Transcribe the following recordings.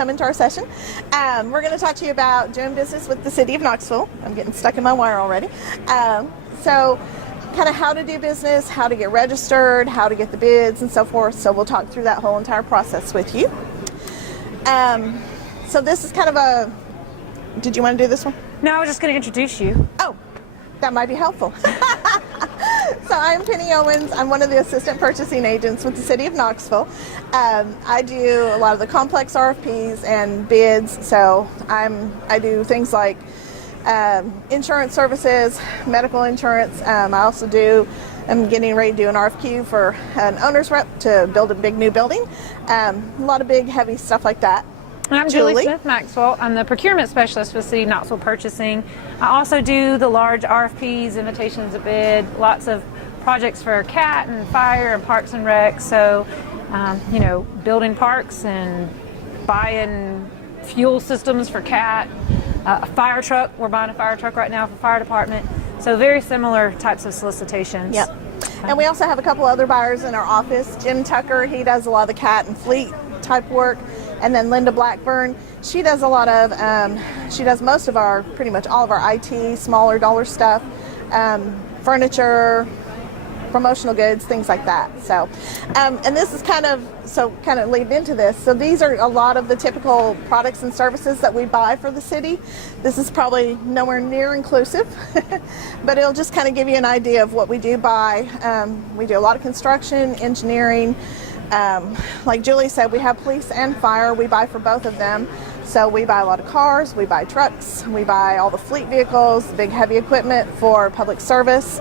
come into our session. We're going to talk to you about doing business with the city of Knoxville. I'm getting stuck in my wire already. So kind of how to do business, how to get registered, how to get the bids and so forth. So we'll talk through that whole entire process with you. So this is kind of a, did you want to do this one? No, I was just going to introduce you. Oh, that might be helpful. So I'm Penny Owens. I'm one of the assistant purchasing agents with the city of Knoxville. I do a lot of the complex RFPs and bids. So I do things like insurance services, medical insurance. I'm getting ready to do an RFQ for an owner's rep to build a big new building. A lot of big, heavy stuff like that. I'm Julie Smith Maxwell. I'm the procurement specialist for the City of Knoxville Purchasing. I also do the large RFPs, invitations to bid, lots of projects for CAT and fire and parks and rec. So, building parks and buying fuel systems for CAT, a fire truck. We're buying a fire truck right now for the fire department. So very similar types of solicitations. Yep. And we also have a couple other buyers in our office. Jim Tucker, he does a lot of the CAT and fleet type work. And then Linda Blackburn, she does a lot of, she does most of our, pretty much all of our IT, smaller dollar stuff, furniture, promotional goods, things like that. So, and this is kind of leading into this. So these are a lot of the typical products and services that we buy for the city. This is probably nowhere near inclusive, but it'll just kind of give you an idea of what we do buy. We do a lot of construction, engineering. Like Julie said, we have police and fire. We buy for both of them. So we buy a lot of cars, we buy trucks, we buy all the fleet vehicles, big heavy equipment for public service.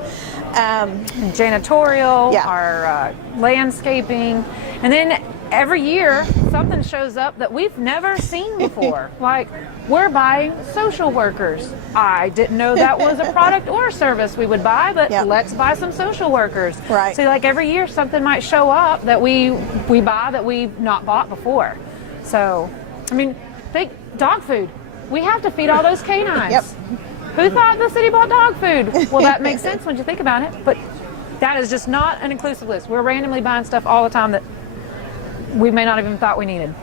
Janitorial, yeah. Our landscaping. And then every year something shows up that we've never seen before. Like, we're buying social workers. I didn't know that was a product or a service we would buy, but yep. Let's buy some social workers. Right. So like every year something might show up that we buy that we've not bought before. So, I mean, think dog food. We have to feed all those canines. Yep. Who thought the city bought dog food? Well, that makes sense when you think about it, but that is just not an inclusive list. We're randomly buying stuff all the time that we may not even thought we needed.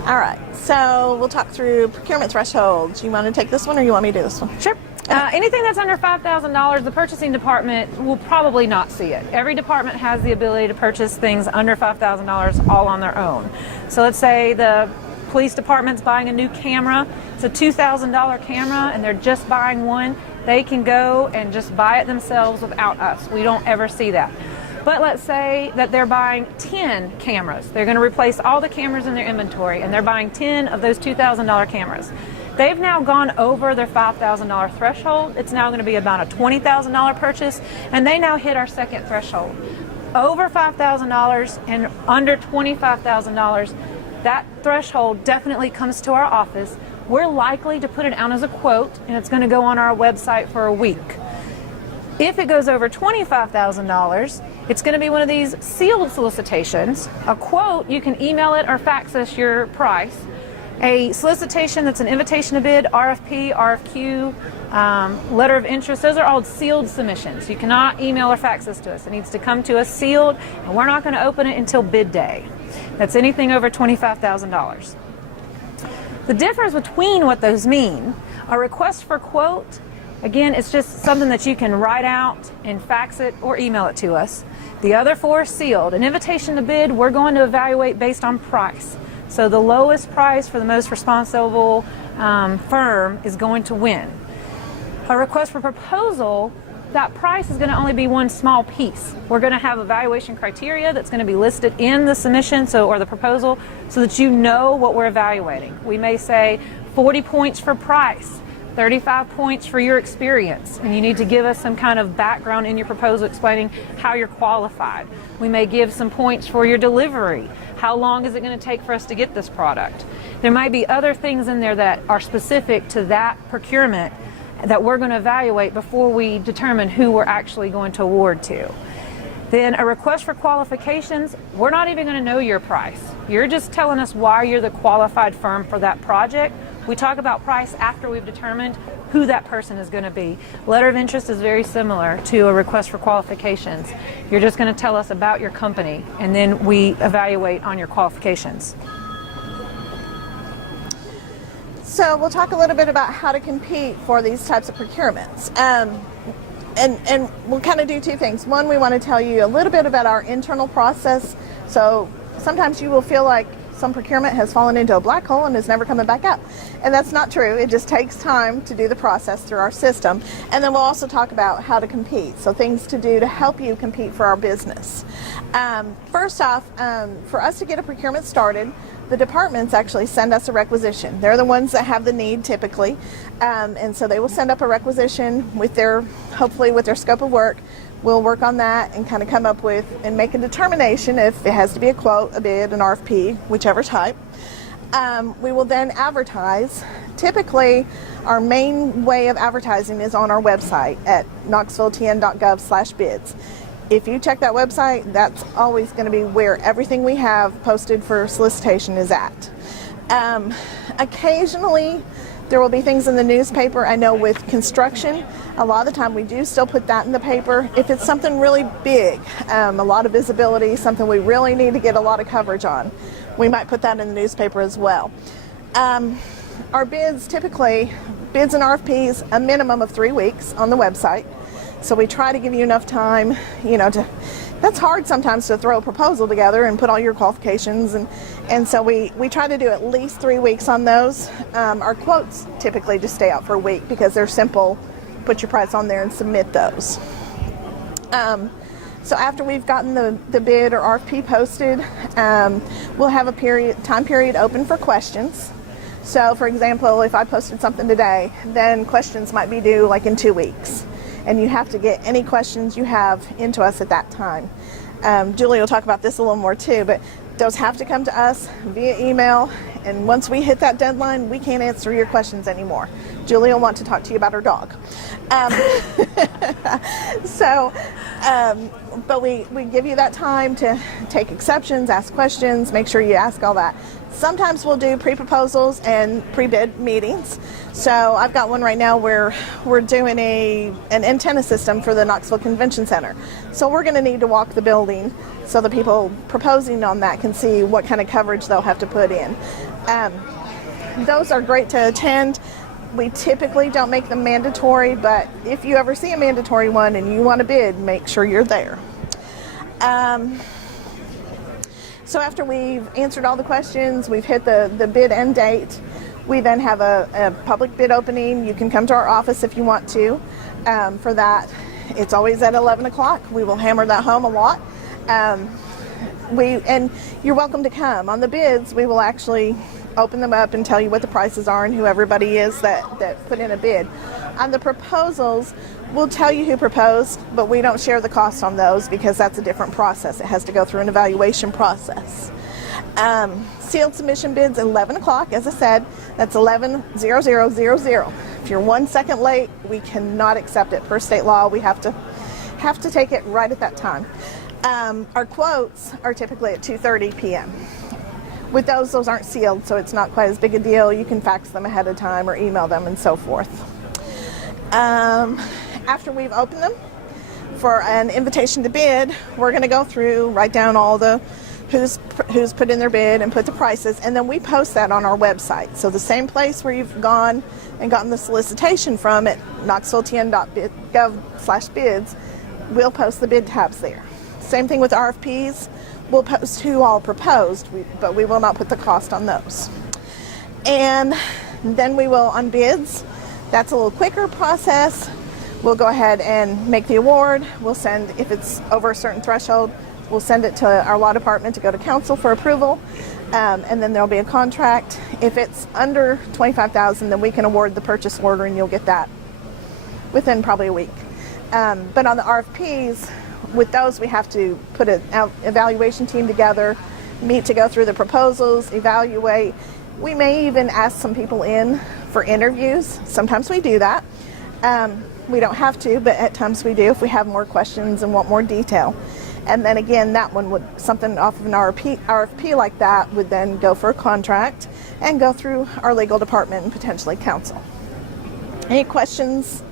All right, so we'll talk through procurement thresholds. You want to take this one or you want me to do this one? Sure. Anything that's under $5,000, the purchasing department will probably not see it. Every department has the ability to purchase things under $5,000 all on their own. So let's say the police department's buying a new camera. It's a $2,000 camera and they're just buying one. They can go and just buy it themselves without us. We don't ever see that. But let's say that they're buying 10 cameras. They're going to replace all the cameras in their inventory and they're buying 10 of those $2,000 cameras. They've now gone over their $5,000 threshold. It's now going to be about a $20,000 purchase, and they now hit our second threshold. Over $5,000 and under $25,000, that threshold definitely comes to our office. We're likely to put it out as a quote, and it's going to go on our website for a week. If it goes over $25,000, it's going to be one of these sealed solicitations. A quote, you can email it or fax us your price. A solicitation that's an invitation to bid, RFP, RFQ, letter of interest, those are all sealed submissions. You cannot email or fax this to us. It needs to come to us sealed, and we're not going to open it until bid day. That's anything over $25,000. The difference between what those mean, a request for quote, again, it's just something that you can write out and fax it or email it to us. The other four are sealed. An invitation to bid, we're going to evaluate based on price. So the lowest price for the most responsible firm is going to win. A request for proposal, that price is going to only be one small piece. We're going to have evaluation criteria that's going to be listed in the submission or the proposal so that you know what we're evaluating. We may say 40 points for price, 35 points for your experience, and you need to give us some kind of background in your proposal explaining how you're qualified. We may give some points for your delivery. How long is it going to take for us to get this product? There might be other things in there that are specific to that procurement that we're going to evaluate before we determine who we're actually going to award to. Then a request for qualifications, we're not even going to know your price. You're just telling us why you're the qualified firm for that project. We talk about price after we've determined who that person is going to be. Letter of interest is very similar to a request for qualifications. You're just going to tell us about your company, and then we evaluate on your qualifications. So we'll talk a little bit about how to compete for these types of procurements. And we'll kind of do two things. One, we want to tell you a little bit about our internal process. So sometimes you will feel like some procurement has fallen into a black hole and is never coming back out. And that's not true. It just takes time to do the process through our system. And then we'll also talk about how to compete. So things to do to help you compete for our business. First off, for us to get a procurement started, the departments actually send us a requisition. They're the ones that have the need typically. And so they will send up a requisition with hopefully with their scope of work. We'll work on that and kind of come up with and make a determination if it has to be a quote, a bid, an RFP, whichever type. We will then advertise. Typically, our main way of advertising is on our website at knoxvilletn.gov/bids. If you check that website, that's always going to be where everything we have posted for solicitation is at. Occasionally, there will be things in the newspaper. I know with construction, a lot of the time we do still put that in the paper. If it's something really big, a lot of visibility, something we really need to get a lot of coverage on, we might put that in the newspaper as well. Our bids, typically, bids and RFPs, a minimum of 3 weeks on the website. So we try to give you enough time, that's hard sometimes to throw a proposal together and put all your qualifications, and so we try to do at least 3 weeks on those. Our quotes typically just stay out for a week because they're simple. Put your price on there and submit those. So after we've gotten the bid or RFP posted, we'll have a time period open for questions. So for example, if I posted something today, then questions might be due like in 2 weeks. And you have to get any questions you have into us at that time. Julie will talk about this a little more too, but those have to come to us via email, and once we hit that deadline, we can't answer your questions anymore. Julie will want to talk to you about her dog. But we give you that time to take exceptions, ask questions, make sure you ask all that. Sometimes we'll do pre-proposals and pre-bid meetings. So I've got one right now where we're doing an antenna system for the Knoxville Convention Center. So we're going to need to walk the building so the people proposing on that can see what kind of coverage they'll have to put in. Those are great to attend. We typically don't make them mandatory, but if you ever see a mandatory one and you want to bid, make sure you're there. So after we've answered all the questions, we've hit the bid end date, we then have a public bid opening. You can come to our office if you want to for that. It's always at 11 o'clock. We will hammer that home a lot. And you're welcome to come. On the bids, we will actually open them up and tell you what the prices are and who everybody is that put in a bid. On the proposals, we'll tell you who proposed, but we don't share the cost on those because that's a different process. It has to go through an evaluation process. Sealed submission bids, 11 o'clock, as I said, that's 11:00:00. If you're 1 second late, we cannot accept it. Per state law, we have to take it right at that time. Our quotes are typically at 2:30 p.m. With those aren't sealed, so it's not quite as big a deal. You can fax them ahead of time or email them and so forth. After we've opened them for an invitation to bid, we're going to go through, write down all the who's put in their bid and put the prices, and then we post that on our website. So the same place where you've gone and gotten the solicitation from at knoxvilletn.gov/bids, we'll post the bid tabs there. Same thing with RFPs. We'll post who all proposed, but we will not put the cost on those. And then we will, on bids, that's a little quicker process. We'll go ahead and make the award. We'll send, if it's over a certain threshold, we'll send it to our law department to go to council for approval. And then there'll be a contract. If it's under $25,000, then we can award the purchase order and you'll get that within probably a week. But on the RFPs, with those, we have to put an evaluation team together, meet to go through the proposals, evaluate. We may even ask some people in for interviews. Sometimes we do that. We don't have to, but at times we do if we have more questions and want more detail. And then again, that one would, something off of an RFP like that would then go for a contract and go through our legal department and potentially counsel. Any questions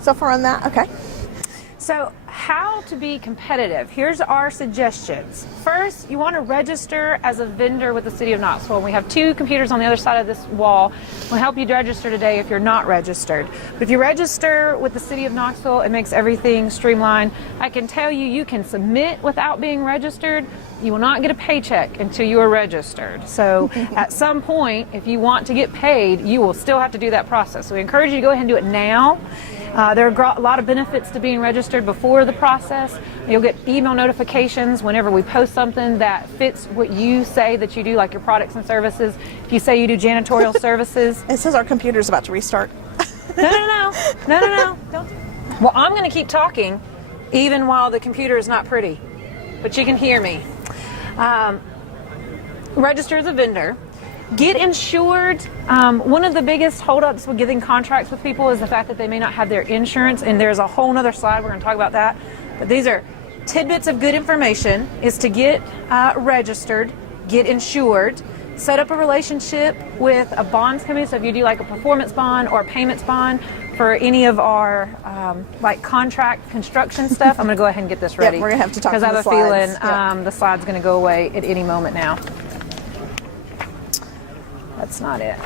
so far on that? Okay. So how to be competitive. Here's our suggestions. First, you want to register as a vendor with the City of Knoxville. We have 2 computers on the other side of this wall. We'll help you register today if you're not registered. But if you register with the City of Knoxville, it makes everything streamlined. I can tell you, you can submit without being registered. You will not get a paycheck until you are registered. So at some point, if you want to get paid, you will still have to do that process. So we encourage you to go ahead and do it now. There are a lot of benefits to being registered before the process. You'll get email notifications whenever we post something that fits what you say that you do, like your products and services. If you say you do janitorial services. It says our computer's about to restart. No. Don't. Well, I'm going to keep talking even while the computer is not pretty, but you can hear me. Register as a vendor. Get insured. One of the biggest holdups with getting contracts with people is the fact that they may not have their insurance, and there's a whole nother slide, we're going to talk about that. But these are tidbits of good information, is to get registered, get insured, set up a relationship with a bonds company. So if you do like a performance bond or a payments bond for any of our like contract construction stuff, I'm going to go ahead and get this ready. Yep, we're going to have to talk because I have a feeling Yep. the slide's going to go away at any moment now. That's not it.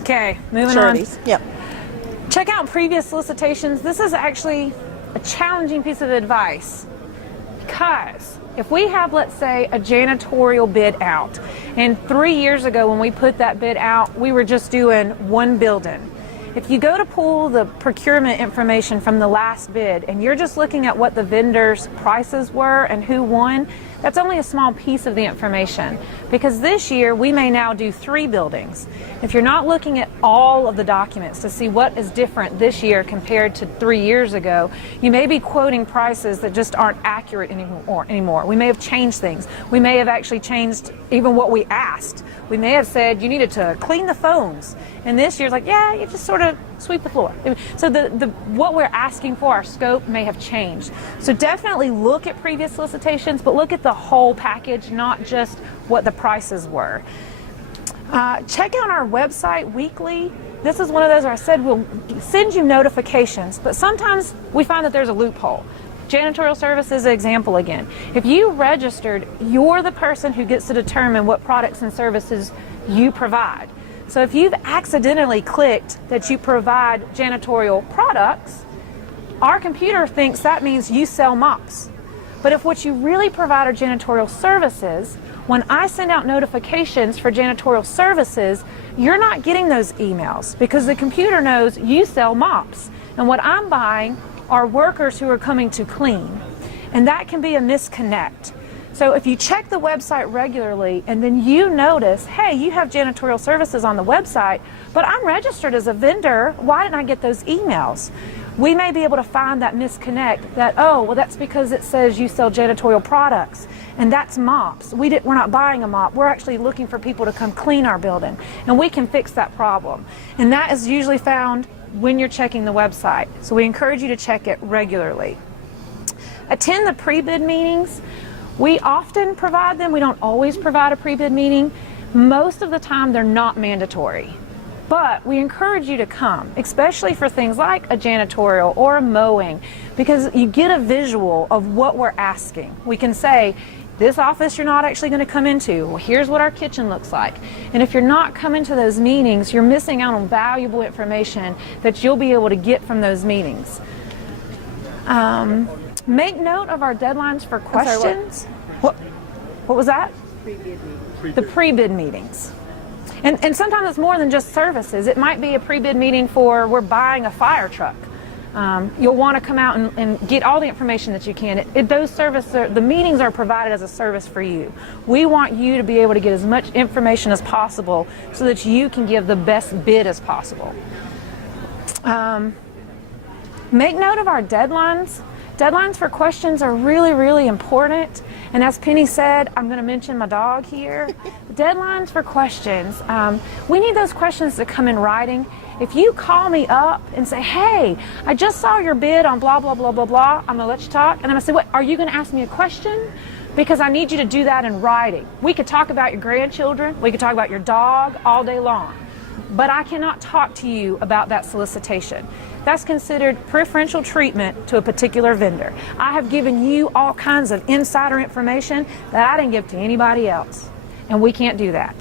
Okay, moving Sureties. on. Yep. Check out previous solicitations. This is actually a challenging piece of advice, because if we have, let's say, a janitorial bid out, and 3 years ago when we put that bid out, we were just doing one building. If you go to pull the procurement information from the last bid and you're just looking at what the vendors' prices were and who won, that's only a small piece of the information, because this year we may now do 3 buildings. If you're not looking at all of the documents to see what is different this year compared to 3 years ago, you may be quoting prices that just aren't accurate anymore. We may have changed things. We may have actually changed even what we asked. We may have said you needed to clean the phones, and this year's like, yeah, you just sort of sweep the floor. So what we're asking for, our scope may have changed. So definitely look at previous solicitations, but look at the whole package, not just what the prices were. Check out our website weekly. This is one of those where I said we'll send you notifications, but sometimes we find that there's a loophole. Janitorial service is an example again. If you registered, you're the person who gets to determine what products and services you provide. So if you've accidentally clicked that you provide janitorial products, our computer thinks that means you sell mops. But if what you really provide are janitorial services, when I send out notifications for janitorial services, you're not getting those emails because the computer knows you sell mops. And what I'm buying are workers who are coming to clean. And that can be a misconnect. So if you check the website regularly and then you notice, hey, you have janitorial services on the website, but I'm registered as a vendor, why didn't I get those emails? We may be able to find that misconnect that, oh, well, that's because it says you sell janitorial products, and that's mops. We're not buying a mop. We're actually looking for people to come clean our building, and we can fix that problem. And that is usually found when you're checking the website. So we encourage you to check it regularly. Attend the pre-bid meetings. We often provide them. We don't always provide a pre-bid meeting. Most of the time they're not mandatory. But we encourage you to come, especially for things like a janitorial or a mowing, because you get a visual of what we're asking. We can say, this office you're not actually going to come into. Well, here's what our kitchen looks like. And if you're not coming to those meetings, you're missing out on valuable information that you'll be able to get from those meetings. Make note of our deadlines for questions. What was that? The pre-bid meetings. And sometimes it's more than just services. It might be a pre-bid meeting for we're buying a fire truck. You'll want to come out and get all the information that you can. The meetings are provided as a service for you. We want you to be able to get as much information as possible so that you can give the best bid as possible. Make note of our deadlines. Deadlines for questions are really, really important. And as Penny said, I'm going to mention my dog here. Deadlines for questions. We need those questions to come in writing. If you call me up and say, hey, I just saw your bid on blah, blah, blah, blah, blah, I'm going to let you talk. And I'm going to say, what, are you going to ask me a question? Because I need you to do that in writing. We could talk about your grandchildren. We could talk about your dog all day long. but I cannot talk to you about that solicitation. That's considered preferential treatment to a particular vendor. I have given you all kinds of insider information that I didn't give to anybody else, and we can't do that.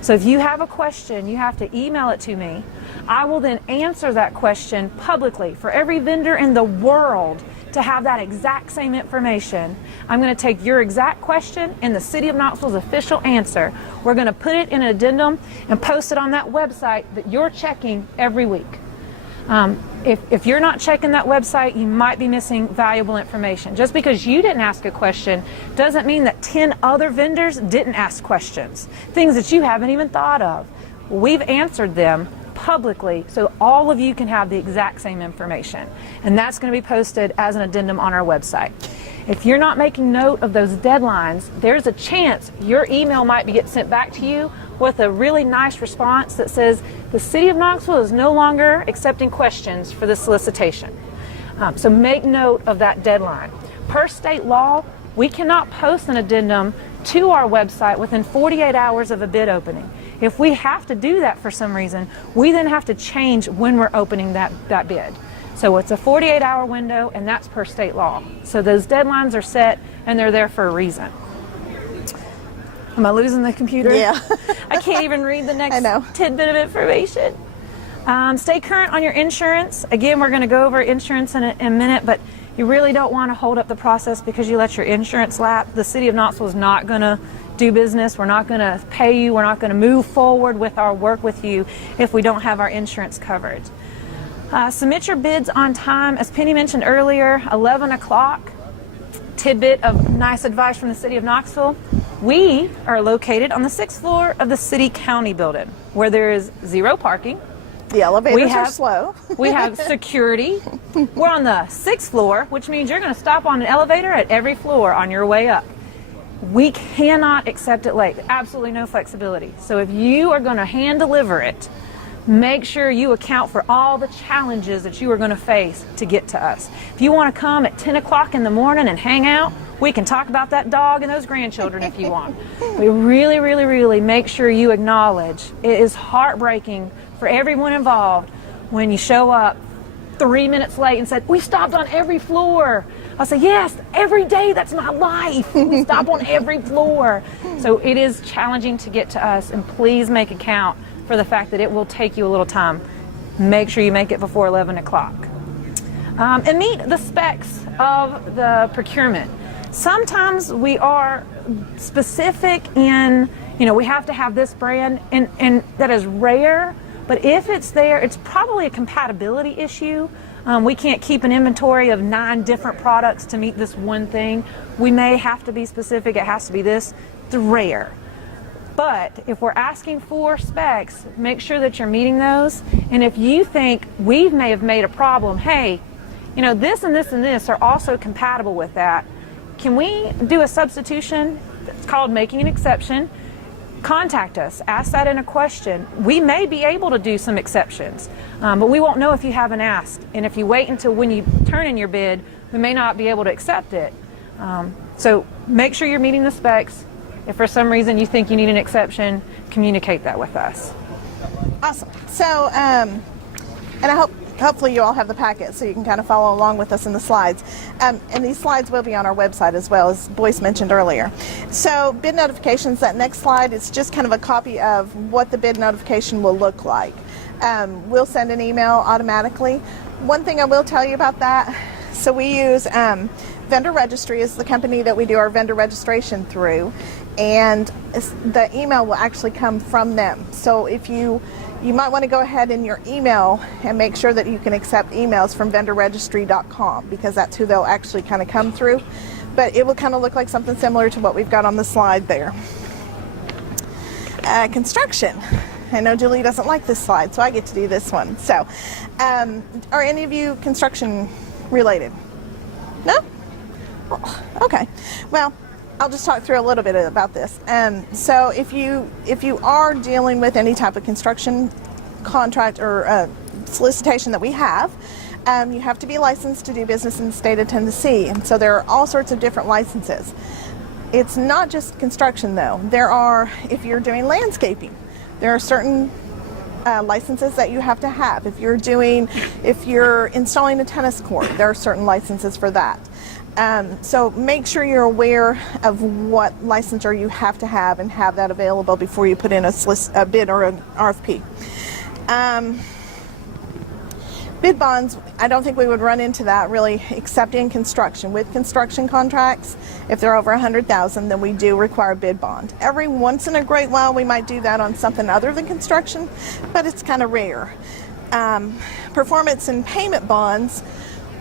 So if you have a question, you have to email it to me. I will then answer that question publicly for every vendor in the world to have that exact same information. I'm going to take your exact question and the City of Knoxville's official answer. We're going to put it in an addendum and post it on that website that you're checking every week. If you're not checking that website, you might be missing valuable information. Just because you didn't ask a question doesn't mean that 10 other vendors didn't ask questions, things that you haven't even thought of. We've answered them publicly so all of you can have the exact same information, and that's going to be posted as an addendum on our website. If you're not making note of those deadlines, there's a chance your email might get sent back to you with a really nice response that says the City of Knoxville is no longer accepting questions for this solicitation. So make note of that deadline. Per state law, we cannot post an addendum to our website within 48 hours of a bid opening. If we have to do that for some reason, we then have to change when we're opening that bid. So it's a 48-hour window, and that's per state law. So those deadlines are set, and they're there for a reason. Am I losing the computer? Yeah. I can't even read the next I know. tidbit of information. Stay current on your insurance. Again, we're going to go over insurance in a minute, but you really don't want to hold up the process because you let your insurance lapse. The City of Knoxville is not going to do business. We're not going to pay you. We're not going to move forward with our work with you if we don't have our insurance covered. Submit your bids on time. As Penny mentioned earlier, 11 o'clock. Tidbit of nice advice from the City of Knoxville. We are located on the 6th floor of the City County building where there is 0 parking. The elevators are slow. We have security. We're on the 6th floor, which means you're going to stop on an elevator at every floor on your way up. We cannot accept it late. Absolutely no flexibility. So if you are going to hand deliver it, make sure you account for all the challenges that you are going to face to get to us. If you want to come at 10 o'clock in the morning and hang out, we can talk about that dog and those grandchildren if you want. We really, really, really make sure you acknowledge it is heartbreaking for everyone involved when you show up 3 minutes late and said, we stopped on every floor. I'll say, yes, every day, that's my life. We stop on every floor. So it is challenging to get to us, and please make account for the fact that it will take you a little time. Make sure you make it before 11 o'clock. And meet the specs of the procurement. Sometimes we are specific in, we have to have this brand, and that is rare, but if it's there, it's probably a compatibility issue. We can't keep an inventory of 9 different products to meet this one thing. We may have to be specific, it has to be this. It's rare. But if we're asking for specs, make sure that you're meeting those. And if you think we may have made a problem, hey, this and this and this are also compatible with that, can we do a substitution? It's called making an exception. Contact us. Ask that in a question. We may be able to do some exceptions, but we won't know if you haven't asked. And if you wait until when you turn in your bid, we may not be able to accept it. So make sure you're meeting the specs. If for some reason you think you need an exception, communicate that with us. Awesome. So, and hopefully you all have the packet so you can kind of follow along with us in the slides. And these slides will be on our website as well, as Boyce mentioned earlier. So bid notifications, that next slide, it's just kind of a copy of what the bid notification will look like. We'll send an email automatically. One thing I will tell you about that, so we use Vendor Registry is the company that we do our vendor registration through, and the email will actually come from them. So if you might want to go ahead in your email and make sure that you can accept emails from vendorregistry.com, because that's who they'll actually kind of come through. But it will kind of look like something similar to what we've got on the slide there. Construction. I know Julie doesn't like this slide, so I get to do this one. So, are any of you construction related? No? Well, okay. Well, I'll just talk through a little bit about this. So if you are dealing with any type of construction contract or solicitation that we have, you have to be licensed to do business in the state of Tennessee. And so there are all sorts of different licenses. It's not just construction though. There are, if you're doing landscaping, there are certain licenses that you have to have. If you're installing a tennis court, there are certain licenses for that. So make sure you're aware of what licensure you have to have and have that available before you put in a bid or an RFP. Bid bonds, I don't think we would run into that really, except in construction. With construction contracts, if they're over $100,000, then we do require a bid bond. Every once in a great while, we might do that on something other than construction, but it's kind of rare. Performance and payment bonds,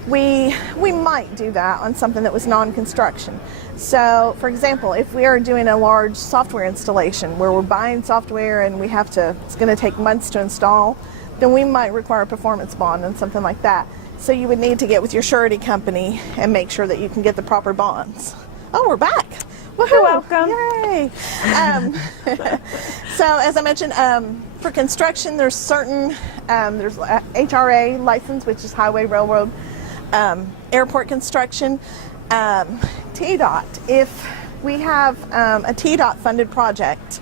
we might do that on something that was non-construction. So, for example, if we are doing a large software installation where we're buying software and it's going to take months to install, then we might require a performance bond and something like that. So you would need to get with your surety company and make sure that you can get the proper bonds. Oh, we're back. Woohoo. You're welcome. Yay. So as I mentioned, for construction, there's certain, there's HRA license, which is highway, railroad, airport construction, TDOT. If we have a TDOT funded project,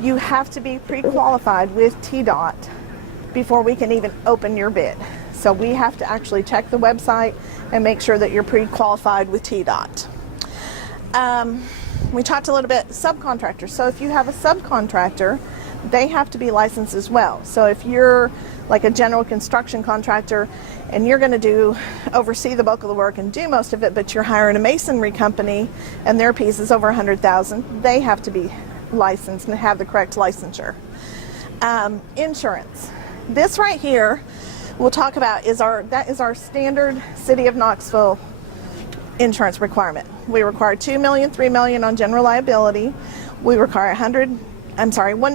you have to be pre-qualified with TDOT before we can even open your bid. So we have to actually check the website and make sure that you're pre-qualified with TDOT. We talked a little bit subcontractors. So if you have a subcontractor, they have to be licensed as well. So if you're like a general construction contractor and you're going to oversee the bulk of the work and do most of it, but you're hiring a masonry company and their piece is over $100,000, they have to be licensed and have the correct licensure. Insurance. This right here we'll talk about is our standard City of Knoxville insurance requirement. We require $2 million, $3 million on general liability. We require $1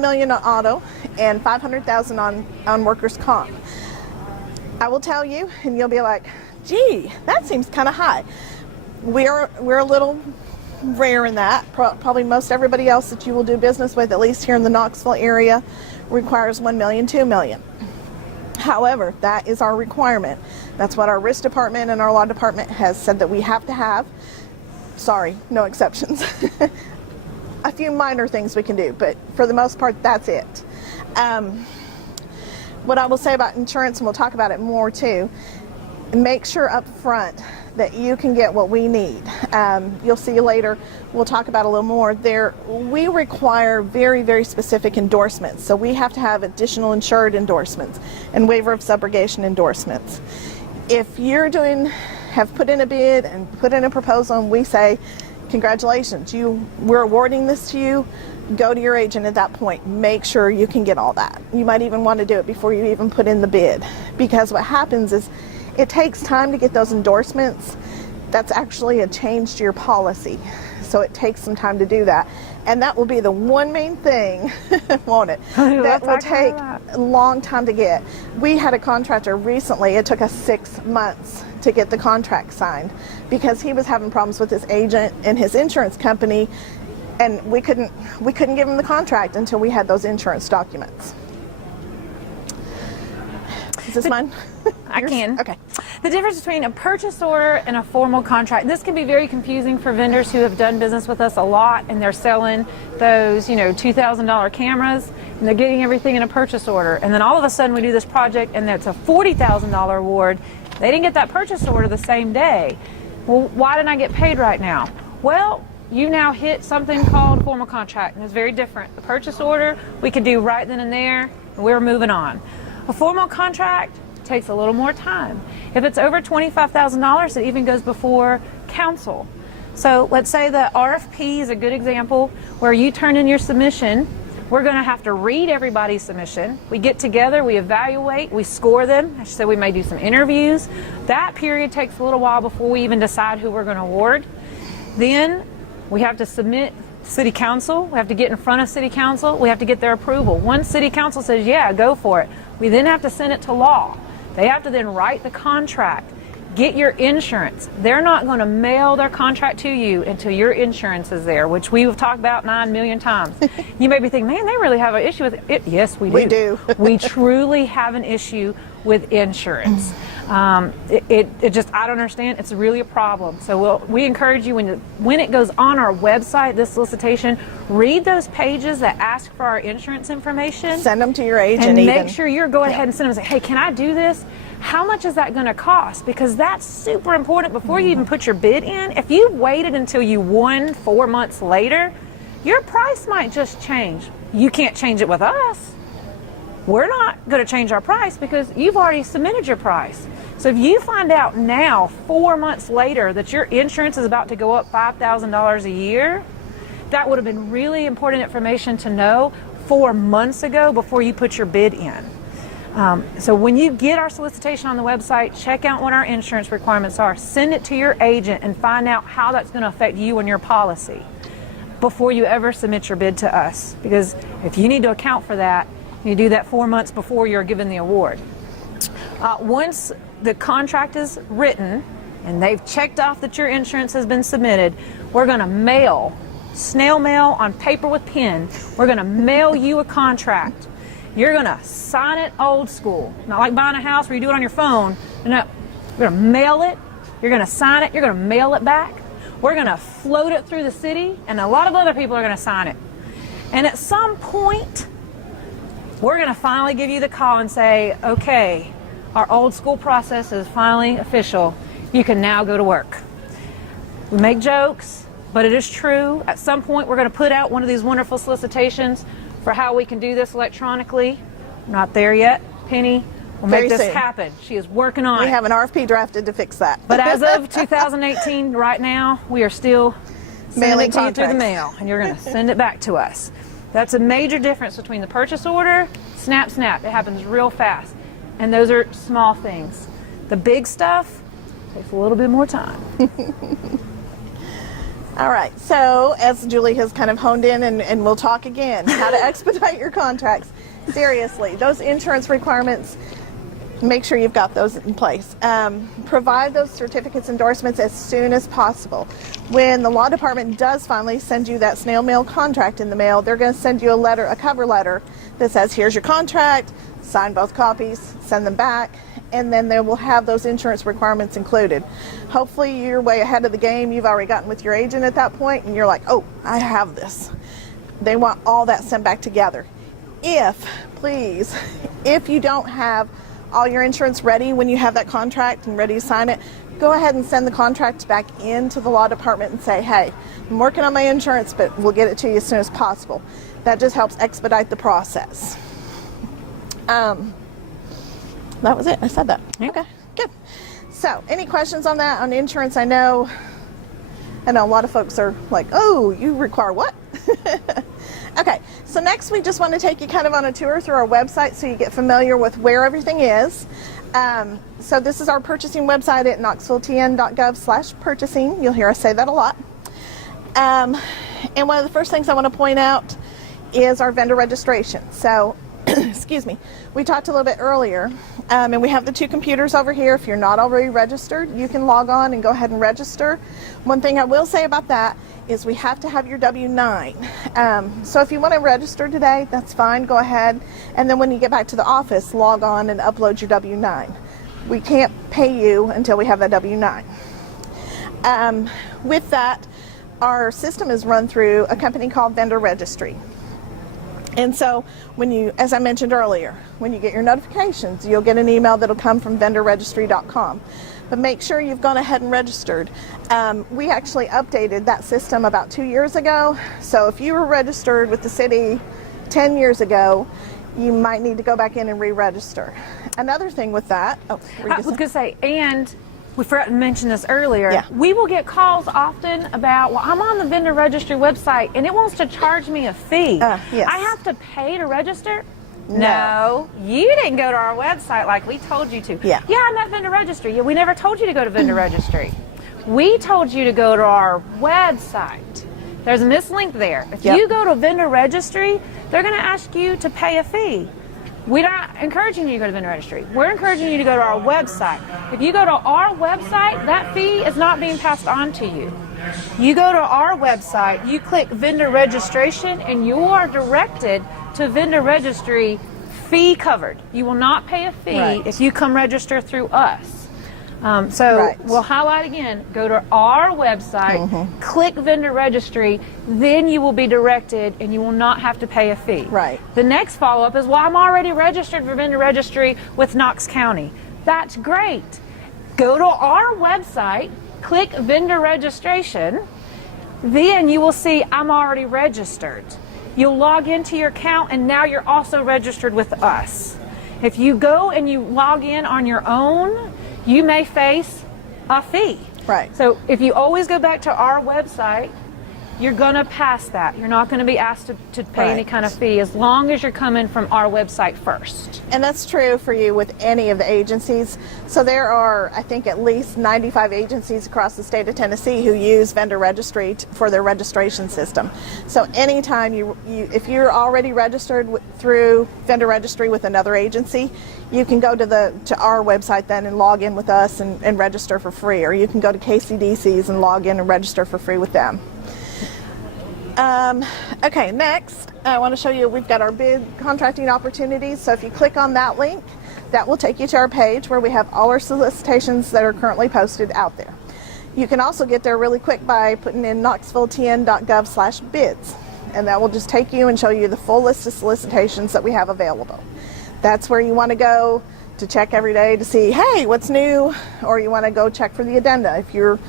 million on auto and $500,000 on workers' comp. I will tell you, and you'll be like, gee, that seems kind of high. We're a little rare in that. Probably most everybody else that you will do business with, at least here in the Knoxville area, requires $1 million, $2 million. However, that is our requirement. That's what our risk department and our law department has said that we have to have. Sorry, no exceptions. A few minor things we can do, but for the most part, that's it. What I will say about insurance, and we'll talk about it more too, make sure up front that you can get what we need. You'll see later, we'll talk about a little more there. We require very, very specific endorsements. So we have to have additional insured endorsements and waiver of subrogation endorsements. If you're have put in a bid and put in a proposal and we say, congratulations, we're awarding this to you, go to your agent at that point. Make sure you can get all that. You might even want to do it before you even put in the bid, because what happens is it takes time to get those endorsements. That's actually a change to your policy. So it takes some time to do that. And that will be the one main thing, won't it? That will take a long time to get. We had a contractor recently, it took us 6 months to get the contract signed because he was having problems with his agent and his insurance company, and we couldn't give him the contract until we had those insurance documents. Is this mine? I can. Okay. The difference between a purchase order and a formal contract. This can be very confusing for vendors who have done business with us a lot and they're selling those, $2,000 cameras and they're getting everything in a purchase order. And then all of a sudden we do this project and it's a $40,000 award. They didn't get that purchase order the same day. Well, why didn't I get paid right now? Well, you now hit something called formal contract, and it's very different. The purchase order we could do right then and there, and we're moving on. A formal contract takes a little more time. If it's over $25,000, it even goes before council. So let's say the RFP is a good example where you turn in your submission. We're going to have to read everybody's submission. We get together, we evaluate, we score them. So we may do some interviews. That period takes a little while before we even decide who we're going to award. Then we have to submit City Council. We have to get in front of City Council. We have to get their approval. Once City Council says, yeah, go for it, we then have to send it to law. They have to then write the contract, get your insurance. They're not going to mail their contract to you until your insurance is there, which we've talked about 9 million times. You may be thinking, man, they really have an issue with it. Yes, we do. We do. We truly have an issue with insurance. It just, I don't understand. It's really a problem. So we encourage you when it goes on our website, this solicitation, read those pages that ask for our insurance information. Send them to your agent and even. make sure you go ahead and send them and say, hey, can I do this? How much is that going to cost? Because that's super important before you even put your bid in. If you waited until you won 4 months later, your price might just change. You can't change it with us. We're not going to change our price because you've already submitted your price. So if you find out now, 4 months later, that your insurance is about to go up $5,000 a year, that would have been really important information to know 4 months ago before you put your bid in. So when you get our solicitation on the website, check out what our insurance requirements are. Send it to your agent and find out how that's going to affect you and your policy before you ever submit your bid to us. Because if you need to account for that, you do that 4 months before you're given the award. Once the contract is written and they've checked off that your insurance has been submitted, we're going to mail, snail mail on paper with pen, we're going to mail you a contract. You're going to sign it old school. Not like buying a house where you do it on your phone. No, you're going to mail it, you're going to sign it, you're going to mail it back. We're going to float it through the city, and a lot of other people are going to sign it. And at some point, we're going to finally give you the call and say, okay, our old school process is finally official. You can now go to work. We make jokes, but it is true. At some point, we're going to put out one of these wonderful solicitations for how we can do this electronically. Not there yet. Penny will make this happen. She is working on it. We have an RFP drafted to fix that. But as of 2018, right now, we are still sending it to you through the mail, and you're going to send it back to us. That's a major difference between the purchase order, snap, snap. It happens real fast. And those are small things. The big stuff takes a little bit more time. All right, so as Julie has kind of honed in, and we'll talk again, how to expedite your contracts. Seriously, those insurance requirements, make sure you've got those in place. Provide those certificates, endorsements as soon as possible. When the law department does finally send you that snail mail contract in the mail, they're going to send you a cover letter that says, here's your contract, sign both copies, send them back, and then they will have those insurance requirements included. Hopefully you're way ahead of the game. You've already gotten with your agent at that point, and you're like, oh, I have this. They want all that sent back together. Please, if you don't have all your insurance ready when you have that contract and ready to sign it, go ahead and send the contract back into the law department and say, hey, I'm working on my insurance, but we'll get it to you as soon as possible. That just helps expedite the process. That was it. I said that. Yep. Okay, good. So, any questions on that, on insurance? I know a lot of folks are like, oh, you require what? Okay, so next we just want to take you kind of on a tour through our website so you get familiar with where everything is. So this is our purchasing website at knoxvilletn.gov/purchasing. You'll hear us say that a lot. And one of the first things I want to point out is our vendor registration. So, excuse me, we talked a little bit earlier, and we have the 2 computers over here. If you're not already registered, you can log on and go ahead and register. One thing I will say about that is we have to have your W-9. So if you want to register today, that's fine, go ahead. And then when you get back to the office, log on and upload your W-9. We can't pay you until we have that W-9. With that, our system is run through a company called Vendor Registry. And so when you, as I mentioned earlier, when you get your notifications, you'll get an email that'll come from vendorregistry.com. But make sure you've gone ahead and registered. We actually updated that system about 2 years ago. So if you were registered with the city 10 years ago, you might need to go back in and re-register. Another thing with that, I was going to say, and we forgot to mention this earlier, yeah. We will get calls often about, well, I'm on the vendor registry website and it wants to charge me a fee. Yes. I have to pay to register? No, you didn't go to our website like we told you to. Yeah, I'm at vendor registry. Yeah, we never told you to go to vendor registry. We told you to go to our website. There's a mislink there. If you go to vendor registry, they're going to ask you to pay a fee. We're not encouraging you to go to vendor registry. We're encouraging you to go to our website. If you go to our website, that fee is not being passed on to you. You go to our website, you click vendor registration, and you are directed to vendor registry, fee covered. You will not pay a fee if you come register through us. Right. We'll highlight again, go to our website, click vendor registry, then you will be directed and you will not have to pay a fee. Right. The next follow-up is, well, I'm already registered for vendor registry with Knox County. That's great. Go to our website, click vendor registration, then you will see I'm already registered. You'll log into your account and now you're also registered with us. If you go and you log in on your own, you may face a fee. Right. So if you always go back to our website, you're going to pass that. You're not going to be asked to pay any kind of fee as long as you're coming from our website first. And that's true for you with any of the agencies. So there are, I think, at least 95 agencies across the state of Tennessee who use vendor registry for their registration system. So anytime if you're already registered through vendor registry with another agency, you can go to our website then and log in with us and register for free. Or you can go to KCDC's and log in and register for free with them. Okay, next I want to show you we've got our bid contracting opportunities. So if you click on that link, that will take you to our page where we have all our solicitations that are currently posted out there. You can also get there really quick by putting in knoxvilletn.gov/bids, and that will just take you and show you the full list of solicitations that we have available. That's where you want to go to check every day to see, hey, what's new, or you want to go check for the addenda. If you're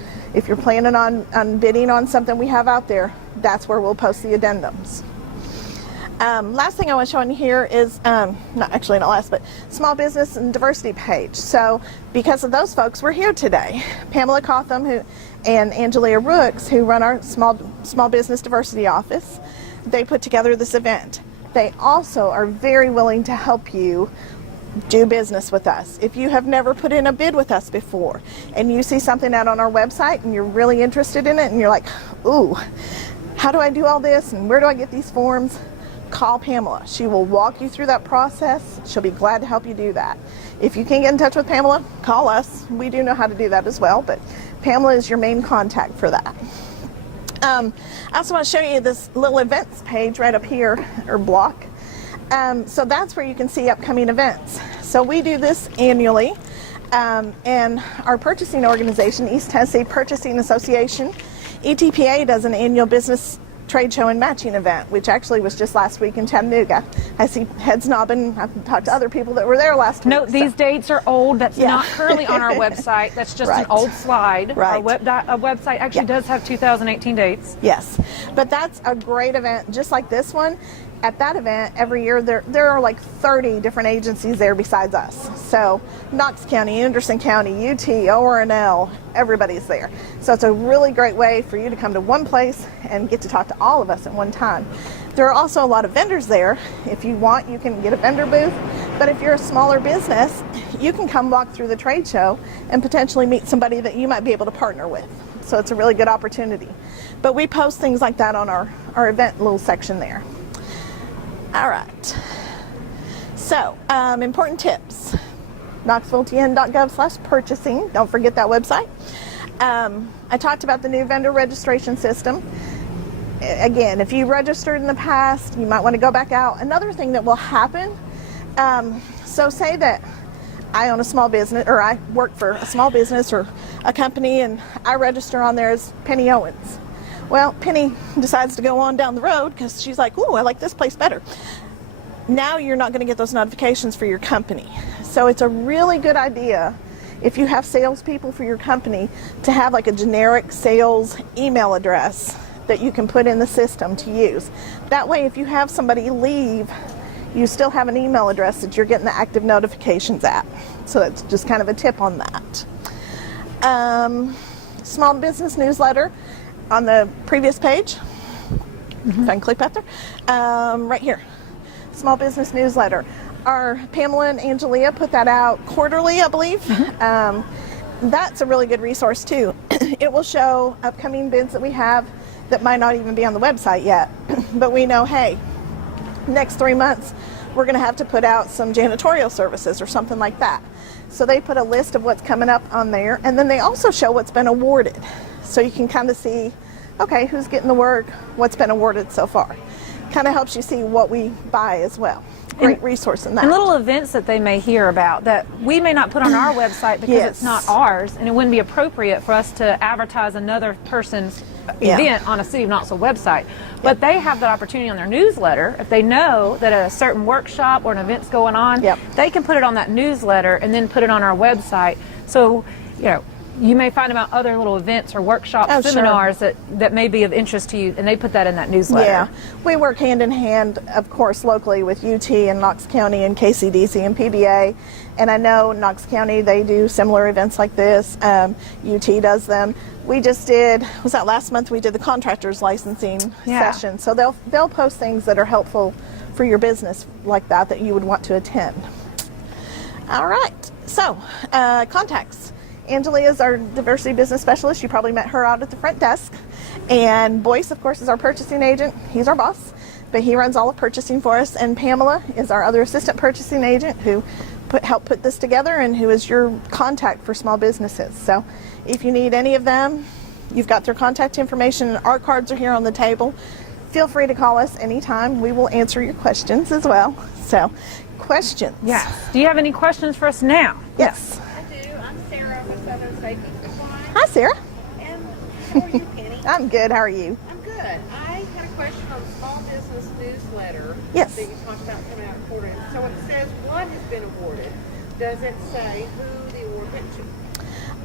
planning on bidding on something we have out there, that's where we'll post the addendums. Last thing I want to show in here is, not last, but small business and diversity page. So because of those folks, we're here today. Pamela Cotham and Angelia Rooks, who run our small business diversity office, they put together this event. They also are very willing to help you do business with us. If you have never put in a bid with us before and you see something out on our website and you're really interested in it and you're like, ooh, how do I do all this and where do I get these forms? Call Pamela. She will walk you through that process. She'll be glad to help you do that. If you can't get in touch with Pamela, call us. We do know how to do that as well, but Pamela is your main contact for that. I also want to show you this little events page right up here, or block. So that's where you can see upcoming events. So we do this annually, and our purchasing organization, East Tennessee Purchasing Association, ETPA, does an annual business trade show and matching event, which actually was just last week in Chattanooga. I see heads nodding. I've talked to other people that were there last week. No, these dates are old. That's not currently on our website. That's just an old slide. Right. Our website actually does have 2018 dates. Yes, but that's a great event, just like this one. At that event, every year, there are like 30 different agencies there besides us. So Knox County, Anderson County, UT, ORNL, everybody's there. So it's a really great way for you to come to one place and get to talk to all of us at one time. There are also a lot of vendors there. If you want, you can get a vendor booth. But if you're a smaller business, you can come walk through the trade show and potentially meet somebody that you might be able to partner with. So it's a really good opportunity. But we post things like that on our event little section there. All right, so important tips, knoxvilletn.gov/purchasing. Don't forget that website. I talked about the new vendor registration system. Again, if you registered in the past, you might want to go back out. Another thing that will happen, so say that I own a small business, or I work for a small business or a company, and I register on there as Penny Owens. Well, Penny decides to go on down the road because she's like, ooh, I like this place better. Now you're not going to get those notifications for your company. So it's a really good idea, if you have salespeople for your company, to have like a generic sales email address that you can put in the system to use. That way, if you have somebody leave, you still have an email address that you're getting the active notifications at. So that's just kind of a tip on that. Small business newsletter. On the previous page, if I can click back there, right here, small business newsletter. Our Pamela and Angelia put that out quarterly, I believe. That's a really good resource too. It will show upcoming bids that we have that might not even be on the website yet, but we know, hey, next 3 months we're going to have to put out some janitorial services or something like that. So they put a list of what's coming up on there, and then they also show what's been awarded. So you can kind of see, okay, who's getting the work, what's been awarded so far. Kind of helps you see what we buy as well. great resource in that. And little events that they may hear about that we may not put on our website because it's not ours, and it wouldn't be appropriate for us to advertise another person's event on a City of Knoxville website. But they have that opportunity on their newsletter. If they know that a certain workshop or an event's going on, they can put it on that newsletter and then put it on our website. So, you know, you may find about other little events or workshops, seminars that may be of interest to you, and they put that in that newsletter. Yeah, we work hand in hand, of course, locally with UT and Knox County and KCDC and PBA. And I know Knox County, they do similar events like this. UT does them. We just did, was that last month, we did the contractors licensing session. So they'll post things that are helpful for your business like that you would want to attend. All right, so contacts. Angela is our diversity business specialist. You probably met her out at the front desk. And Boyce, of course, is our purchasing agent. He's our boss, but he runs all of purchasing for us. And Pamela is our other assistant purchasing agent who helped put this together and who is your contact for small businesses. So if you need any of them, you've got their contact information. Our cards are here on the table. Feel free to call us anytime. We will answer your questions as well. So, questions. Yes. Do you have any questions for us now? Yes. Hi, Sarah. And how are you, Penny? I'm good. How are you? I'm good. I had a question on the small business newsletter. Yes. That you talked about coming out recorded. So it says what has been awarded. Does it say who the award went to?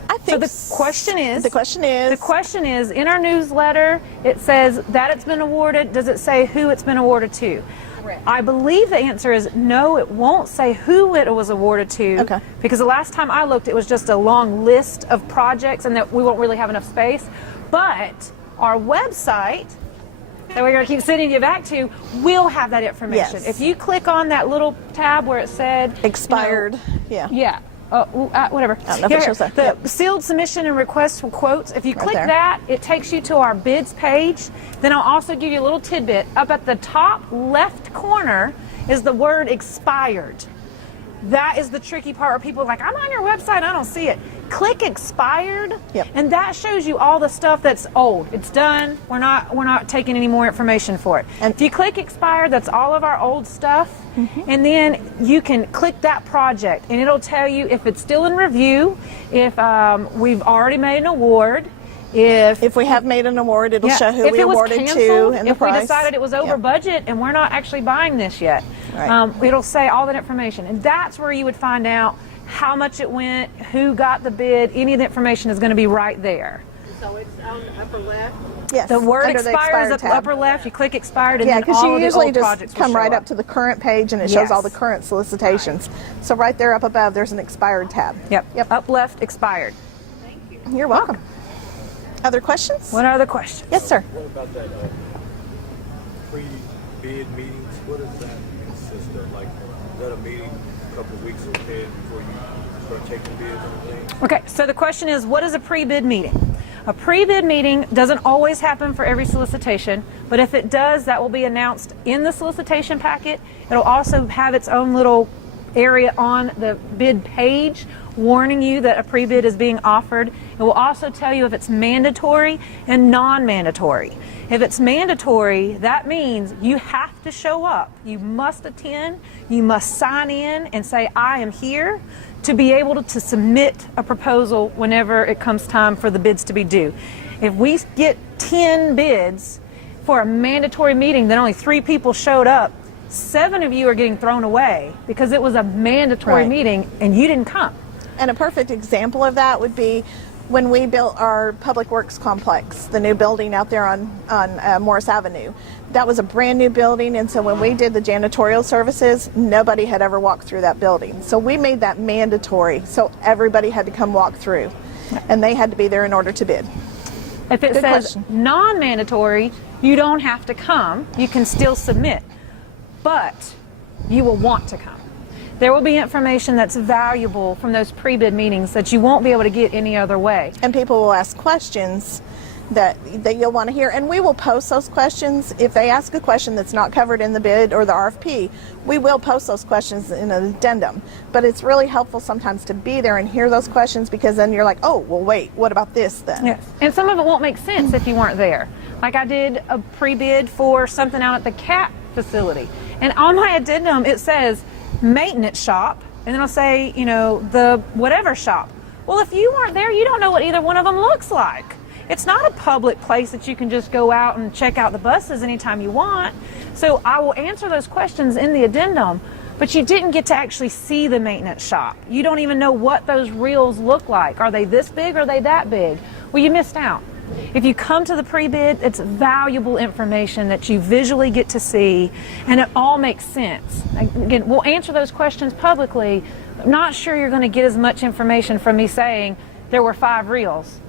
I think so. The question is in our newsletter. It says that it's been awarded. Does it say who it's been awarded to? Correct. I believe the answer is no, it won't say who it was awarded to. Okay. Because the last time I looked, it was just a long list of projects and that we won't really have enough space. But our website that we're going to keep sending you back to will have that information. Yes. If you click on that little tab where it said expired, yeah. Whatever. I don't know if it shows that. The sealed submission and request for quotes. If you Right click there. that, it takes you to our bids page. Then I'll also give you a little tidbit. Up at the top left corner is the word expired. That is the tricky part where people are like, I'm on your website, I don't see it. Click expired, and that shows you all the stuff that's old. It's done. We're not taking any more information for it. And if you click expired, that's all of our old stuff. And then you can click that project, and it'll tell you if it's still in review, if we've already made an award. If we have made an award, it'll show who we awarded to and the price. If we decided it was over budget and we're not actually buying this yet, it'll say all that information. And that's where you would find out how much it went, who got the bid. Any of the information is going to be right there. So it's on the upper left? Yes. The word under the expired is at the tab. upper left. You click expired, and Yeah, then because all you of the usually old just projects will come show right up. up to the current page, and it shows all the current solicitations. So right there up above, there's an expired tab. Yep. Up left, expired. Thank you. You're welcome. Other questions? What other questions? Yes, sir. What about that pre-bid meetings? What does that consist of? Like, is that a meeting a couple of weeks ahead before you start taking bids on things? Okay, so the question is, what is a pre-bid meeting? A pre-bid meeting doesn't always happen for every solicitation, but if it does, that will be announced in the solicitation packet. It'll also have its own little area on the bid page warning you that a pre-bid is being offered. It will also tell you if it's mandatory and non-mandatory. If it's mandatory, that means you have to show up. You must attend. You must sign in and say, I am here, to be able to submit a proposal whenever it comes time for the bids to be due. If we get 10 bids for a mandatory meeting, then only 3 people showed up, 7 of you are getting thrown away because it was a mandatory meeting and you didn't come. And a perfect example of that would be when we built our Public Works complex, the new building out there on Morris Avenue. That was a brand new building, and so when we did the janitorial services, nobody had ever walked through that building. So we made that mandatory, so everybody had to come walk through, and they had to be there in order to bid. If it says non-mandatory, you don't have to come. You can still submit, but you will want to come. There will be information that's valuable from those pre-bid meetings that you won't be able to get any other way. And people will ask questions that you'll want to hear, and we will post those questions. If they ask a question that's not covered in the bid or the RFP, we will post those questions in an addendum. But it's really helpful sometimes to be there and hear those questions, because then you're like, oh, well, wait, what about this then? Yes. And some of it won't make sense if you weren't there. Like I did a pre-bid for something out at the CAT facility. And on my addendum, it says maintenance shop, and then it'll say, you know, the whatever shop. Well, if you weren't there, you don't know what either one of them looks like. It's not a public place that you can just go out and check out the buses anytime you want. So I will answer those questions in the addendum, but you didn't get to actually see the maintenance shop. You don't even know what those reels look like. Are they this big or are they that big? Well, you missed out. If you come to the pre-bid, it's valuable information that you visually get to see, and it all makes sense. Again, we'll answer those questions publicly. I'm not sure you're going to get as much information from me saying there were 5 reels.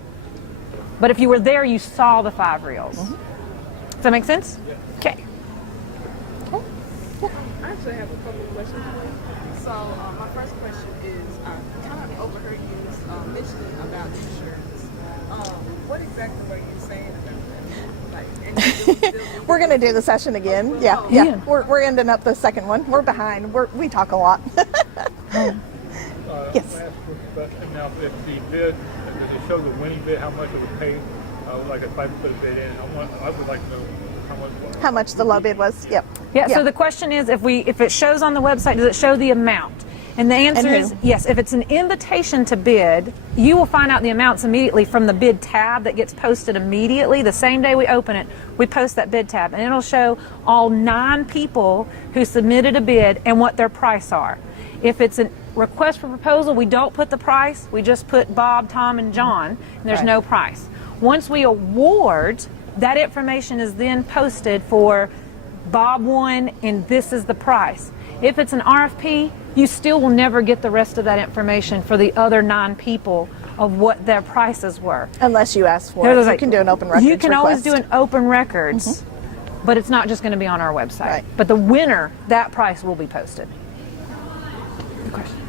But if you were there, you saw the 5 reels. Does that make sense? Okay. I actually have a couple of questions for you. So my first question is, I kind of overheard you mentioning about insurance. What exactly were you saying about that? Like, We're going to do the session again. Yeah. We're ending up the second one. We're behind. We talk a lot. Yes. Last question. Now, if the bid, does it show the winning bid, how much it would pay? Like if I put a bid in, I would like to know How much the low bid was. Yep. Yeah, so the question is, if it shows on the website, does it show the amount? And the answer is yes. If it's an invitation to bid, you will find out the amounts immediately from the bid tab that gets posted immediately. The same day we open it, we post that bid tab, and it'll show all 9 people who submitted a bid and what their price are. If it's a request for proposal, we don't put the price. We just put Bob, Tom, and John, and there's no price. Once we award, that information is then posted for Bob won, and this is the price. If it's an RFP, you still will never get the rest of that information for the other 9 people of what their prices were. Unless you ask for it. You can do an open records You can always do request. an open records, but it's not just going to be on our website. Right. But the winner, that price will be posted. Good question.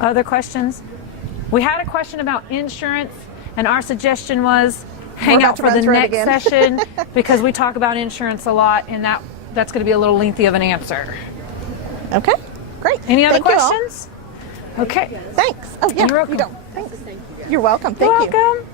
Other questions? We had a question about insurance, and our suggestion was hang out for the next session because we talk about insurance a lot, and that's going to be a little lengthy of an answer. Okay. Great. Any other Thank you all. questions? Okay. Thanks. Oh, yeah. You're welcome. Thanks. You're welcome. Thank you. You're welcome.